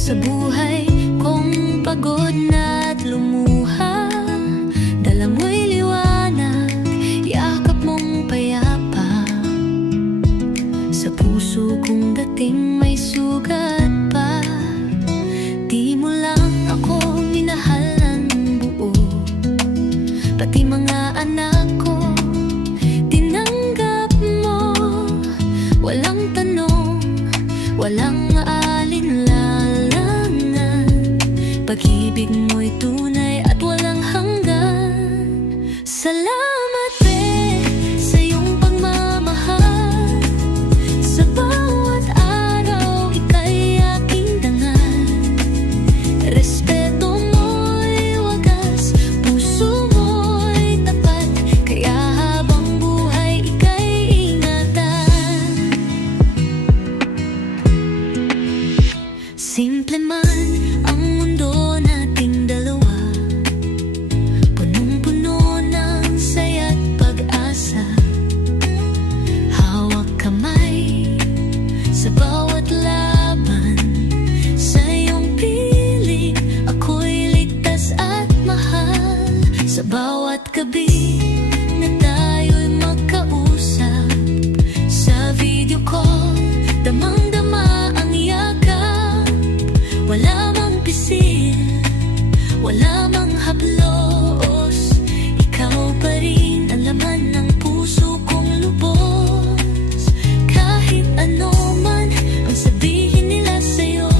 Sa buhay kong pagod na at lumuha, dala mo'y liwanag, yakap mong payapa. Sa puso kong dating may sugat pa. Di mo lang ako minahal ng buo, pati mga anak ko tinanggap mo. Walang tanong, walang alinlangan, pag-ibig mo'y tunay at walang hanggan. Salamat sa iyong pagmamahal, sa bawat araw ika'y aking dangal. Respeto mo'y wagas, puso mo'y tapat, kaya habang buhay ika'y ingatan. Simple man ang mundo nating dalawa, punong-puno ng saya't pag-asa. Hawak kamay sa bawat laban, sa iyong piling ako'y ligtas at mahal. Sa bawat gabi na tayo'y magkausap, sa video call damang-dama ang yakap. Wala mang pisil, wala mang haplos, ikaw pa rin ang laman ng puso kong lubos. Kahit ano man ang sabihin nila sa'yo,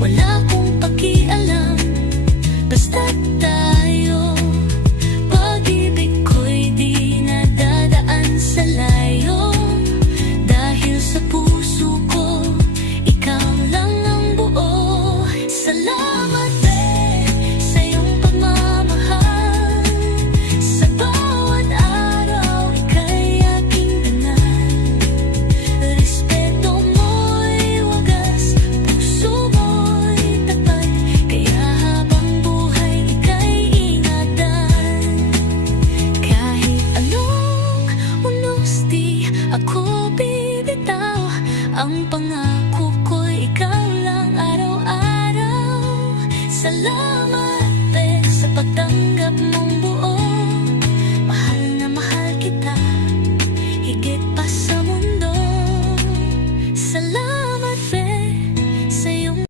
wala akong pakialam, basta't tayo. Pag-ibig ko'y di nadadaan sa layo, dahil sa puso ko ikaw lang ang buo. Salamat sa iyong pagmamahal, sa bawat araw ika'y aking dangal. Respeto mo'y wagas, puso mo'y tapat, kaya habang buhay ika'y ingatan. Kahit anong unos di ako bibitaw, ang pangako ko'y ikaw lang araw-araw. Salamat sa pagtanggap mong